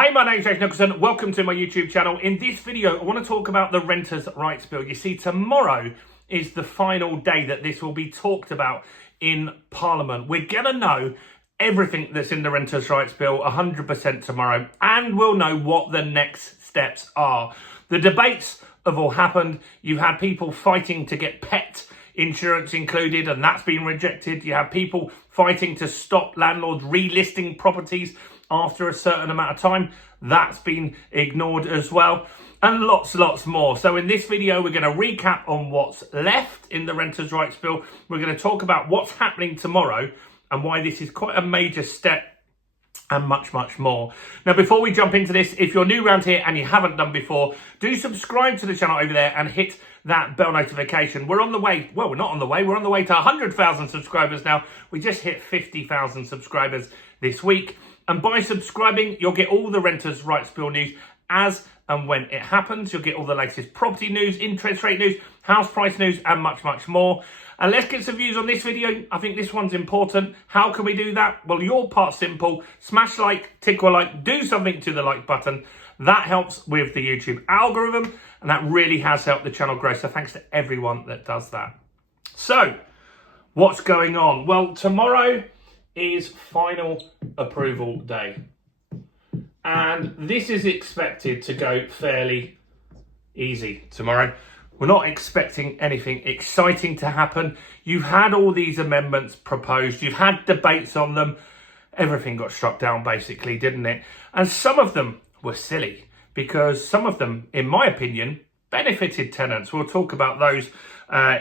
Hey, my name's Jason Nicholson. Welcome to my YouTube channel. In this video, I want to talk about the Renters' Rights Bill. You see, tomorrow is the final day that this will be talked about in Parliament. We're going to know everything that's in the Renters' Rights Bill 100% tomorrow, and we'll know what the next steps are. The debates have all happened. You've had people fighting to get pet insurance included, and that's been rejected. You have people fighting to stop landlords relisting properties after a certain amount of time. That's been ignored as well, and lots more. So in this video, we're going to recap on what's left in the Renters' Rights Bill. We're going to talk about what's happening tomorrow and why this is quite a major step, and much more. Now, before we jump into this, if you're new around here and you haven't done before, do subscribe to the channel over there and hit that bell notification. We're on the way, well, we're not on the way, we're on the way to 100,000 subscribers now. We just hit 50,000 subscribers this week. And by subscribing, you'll get all the Renters' Rights Bill news as and when it happens. You'll get all the latest property news, interest rate news, house price news, and much more. And let's get some views on this video. I think this one's important. How can we do that? Well, your part's simple. Smash like, tickle like, do something to the like button. That helps with the YouTube algorithm, and that really has helped the channel grow. So thanks to everyone that does that. So, what's going on? Well, tomorrow is final approval day. And this is expected to go fairly easy tomorrow. We're not expecting anything exciting to happen. You've had all these amendments proposed. You've had debates on them. Everything got struck down basically, didn't it? And some of them were silly because some of them, in my opinion, benefited tenants. We'll talk about those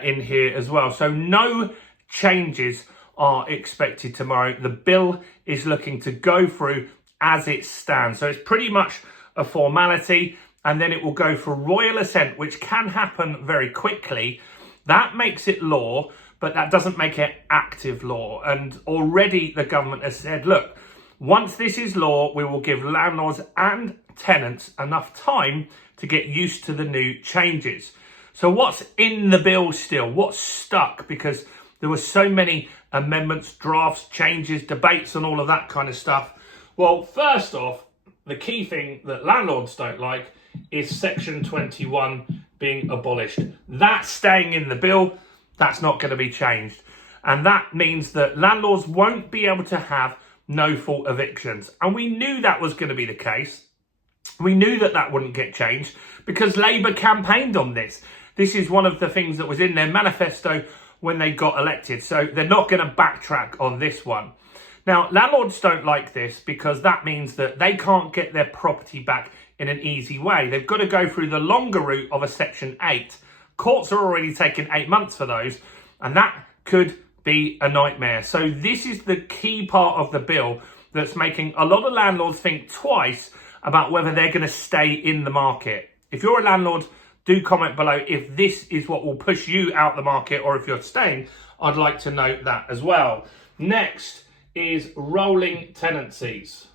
in here as well. So no changes are expected tomorrow. The bill is looking to go through as it stands. So it's pretty much a formality, and then it will go for royal assent, which can happen very quickly. That makes it law, but that doesn't make it active law. And already the government has said, look, once this is law, we will give landlords and tenants enough time to get used to the new changes. So what's in the bill still? What's stuck? Because there were so many amendments, drafts, changes, debates, and all of that kind of stuff. Well, first off, the key thing that landlords don't like is Section 21 being abolished. That's staying in the bill. That's not going to be changed. And that means that landlords won't be able to have no-fault evictions. And we knew that was going to be the case. We knew that that wouldn't get changed because Labour campaigned on this. This is one of the things that was in their manifesto when they got elected. So they're not going to backtrack on this one. Now, landlords don't like this because that means that they can't get their property back in an easy way. They've got to go through the longer route of a Section 8. Courts are already taking 8 months for those, and that could be a nightmare. So this is the key part of the bill that's making a lot of landlords think twice about whether they're going to stay in the market. If you're a landlord, do comment below if this is what will push you out the market, or if you're staying. I'd like to note that as well. Next is rolling tenancies.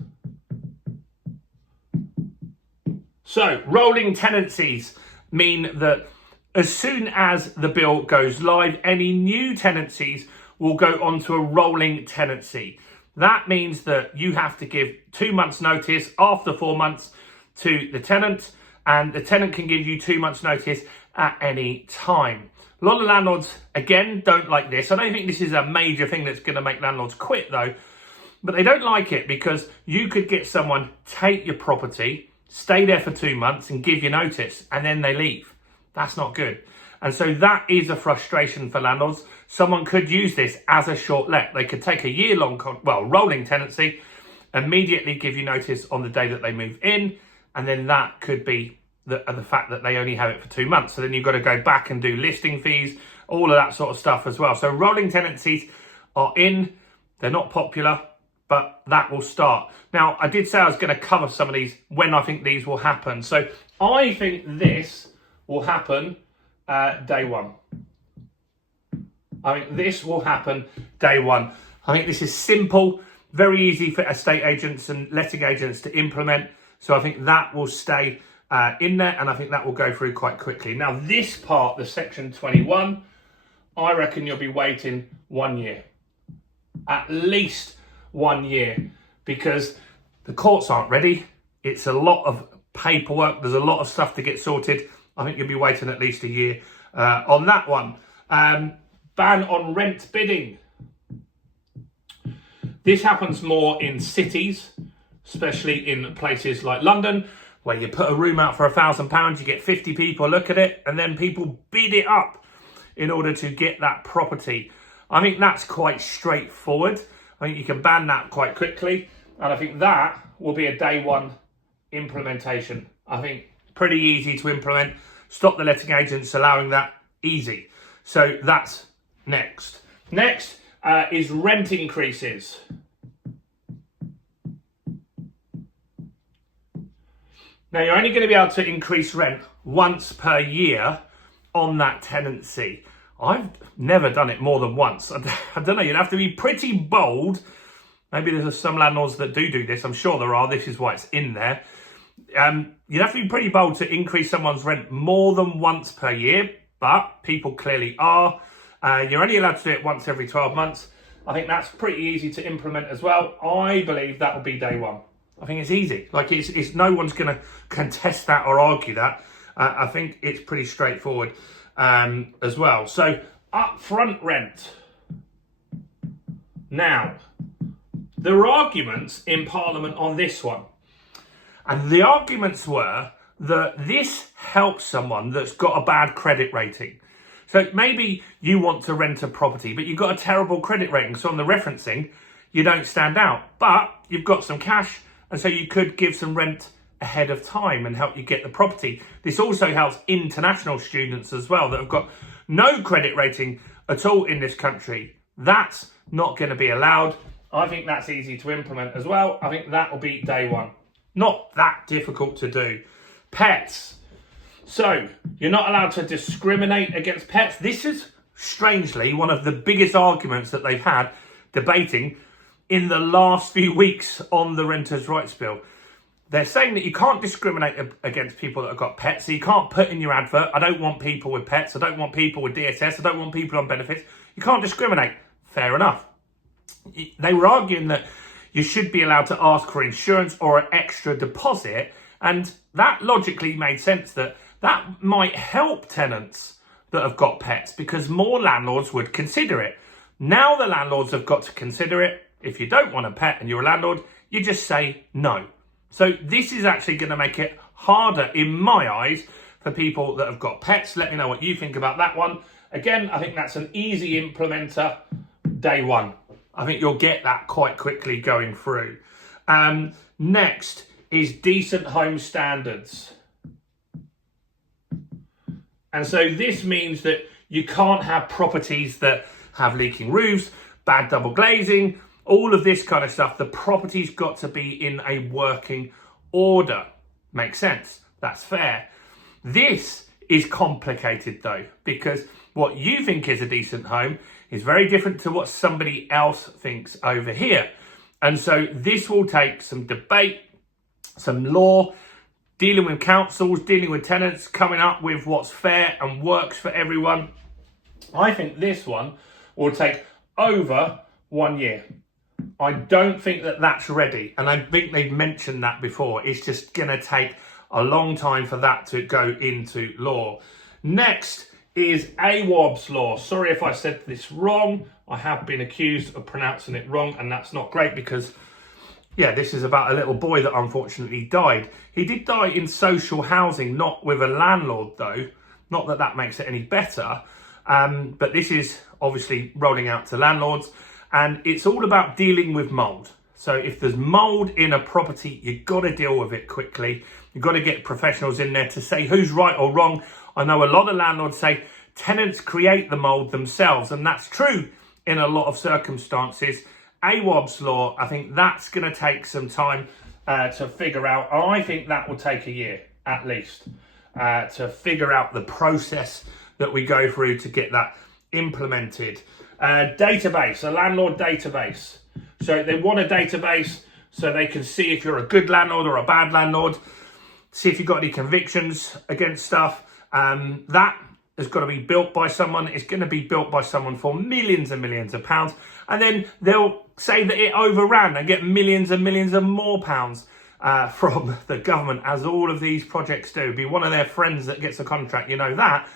So, rolling tenancies mean that as soon as the bill goes live, any new tenancies will go onto a rolling tenancy. That means that you have to give 2 months notice after 4 months to the tenant, and the tenant can give you 2 months notice at any time. A lot of landlords, again, don't like this. I don't think this is a major thing that's going to make landlords quit though, but they don't like it because you could get someone take your property, stay there for 2 months and give you notice, and then they leave. That's not good. And so that is a frustration for landlords. Someone could use this as a short let. They could take a year-long, rolling tenancy, immediately give you notice on the day that they move in, and then that could be the fact that they only have it for 2 months. So then you've got to go back and do listing fees, all of that sort of stuff as well. So rolling tenancies are in. They're not popular, but that will start. Now, I did say I was going to cover some of these when I think these will happen. So I think this will happen day one. I think this will happen day one. I think this is simple, very easy for estate agents and letting agents to implement. So I think that will stay in there, and I think that will go through quite quickly. Now, this part, the Section 21, I reckon you'll be waiting 1 year. At least 1 year, because the courts aren't ready. It's a lot of paperwork. There's a lot of stuff to get sorted. I think you'll be waiting at least a year on that one. Ban on rent bidding. This happens more in cities, especially in places like London, where you put a room out for £1,000, you get 50 people look at it, and then people bid it up in order to get that property. I think that's quite straightforward. I think you can ban that quite quickly, and I think that will be a day one implementation. I think pretty easy to implement. Stop the letting agents allowing that, easy. So that's next. Next is rent increases. Now, you're only going to be able to increase rent once per year on that tenancy. I've never done it more than once. I don't know, you'd have to be pretty bold. Maybe there's some landlords that do this. I'm sure there are. This is why it's in there. You'd have to be pretty bold to increase someone's rent more than once per year, but people clearly are. You're only allowed to do it once every 12 months. I think that's pretty easy to implement as well. I believe that will be day one. I think it's easy. Like, it's no one's going to contest that or argue that. I think it's pretty straightforward as well. So, upfront rent. Now, there were arguments in Parliament on this one. And the arguments were that this helps someone that's got a bad credit rating. So maybe you want to rent a property, but you've got a terrible credit rating. So on the referencing, you don't stand out. But you've got some cash, and so you could give some rent ahead of time and help you get the property. This also helps international students as well that have got no credit rating at all in this country. That's not going to be allowed. I think that's easy to implement as well. I think that will be day one. Not that difficult to do. Pets. So, you're not allowed to discriminate against pets. This is, strangely, one of the biggest arguments that they've had debating in the last few weeks on the Renters' Rights Bill. They're saying that you can't discriminate against people that have got pets. So you can't put in your advert, I don't want people with pets, I don't want people with DSS, I don't want people on benefits. You can't discriminate. Fair enough. They were arguing that you should be allowed to ask for insurance or an extra deposit, and that logically made sense that might help tenants that have got pets because more landlords would consider it. Now the landlords have got to consider it. If you don't want a pet and you're a landlord, you just say no. So this is actually going to make it harder, in my eyes, for people that have got pets. Let me know what you think about that one. Again, I think that's an easy implementer, day one. I think you'll get that quite quickly going through. Next is decent home standards. And so this means that you can't have properties that have leaking roofs, bad double glazing, all of this kind of stuff. The property's got to be in a working order. Makes sense. That's fair. This is complicated though, because what you think is a decent home is very different to what somebody else thinks over here. And so this will take some debate, some law, dealing with councils, dealing with tenants, coming up with what's fair and works for everyone. I think this one will take over 1 year. I don't think that that's ready. And I think they've mentioned that before. It's just going to take a long time for that to go into law. Next is AWOB's law. Sorry if I said this wrong. I have been accused of pronouncing it wrong, and that's not great because, yeah, this is about a little boy that unfortunately died. He did die in social housing, not with a landlord though. Not that that makes it any better. But this is obviously rolling out to landlords, and it's all about dealing with mould. So if there's mould in a property, you've got to deal with it quickly. You've got to get professionals in there to say who's right or wrong. I know a lot of landlords say tenants create the mould themselves, and that's true in a lot of circumstances. AWOB's law, I think that's going to take some time to figure out. I think that will take a year at least to figure out the process that we go through to get that implemented. Database, a landlord database. So they want a database so they can see if you're a good landlord or a bad landlord, see if you've got any convictions against stuff. That has got to be built by someone. It's going to be built by someone for millions and millions of pounds. And then they'll say that it overran and get millions and millions of more pounds. from the government, as all of these projects do. Be one of their friends that gets a contract, you know that.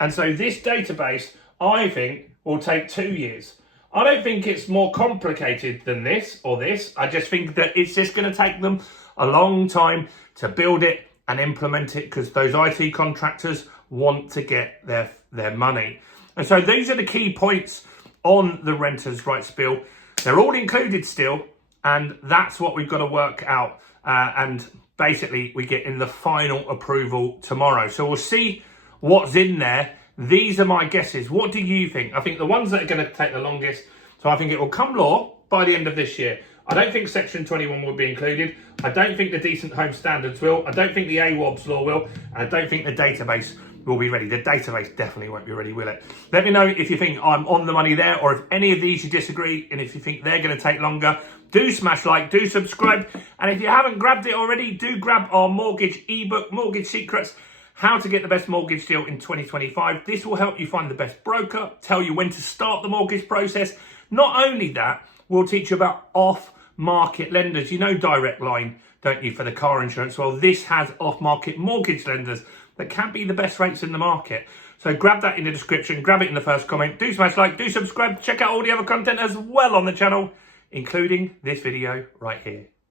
And so this database, I think, will take 2 years. I don't think it's more complicated than this or this. I just think that it's just going to take them a long time to build it and implement it, because those IT contractors want to get their money. And so these are the key points on the Renters' Rights Bill. They're all included still, and that's what we've got to work out. And basically, we get in the final approval tomorrow. So we'll see what's in there. These are my guesses. What do you think? I think the ones that are going to take the longest, so I think it will come law by the end of this year. I don't think Section 21 will be included. I don't think the Decent Home Standards will. I don't think the AWOB's law will. And I don't think the database will be ready. The database definitely won't be ready, will it? Let me know if you think I'm on the money there, or if any of these you disagree, and if you think they're going to take longer. Do smash like, do subscribe. And if you haven't grabbed it already, do grab our mortgage ebook, Mortgage Secrets, how to get the best mortgage deal in 2025. This will help you find the best broker, tell you when to start the mortgage process. Not only that, we'll teach you about off-market lenders. You know Direct Line, don't you, for the car insurance? Well, this has off-market mortgage lenders that can be the best rates in the market. So grab that in the description, grab it in the first comment. Do smash like, do subscribe, check out all the other content as well on the channel, including this video right here.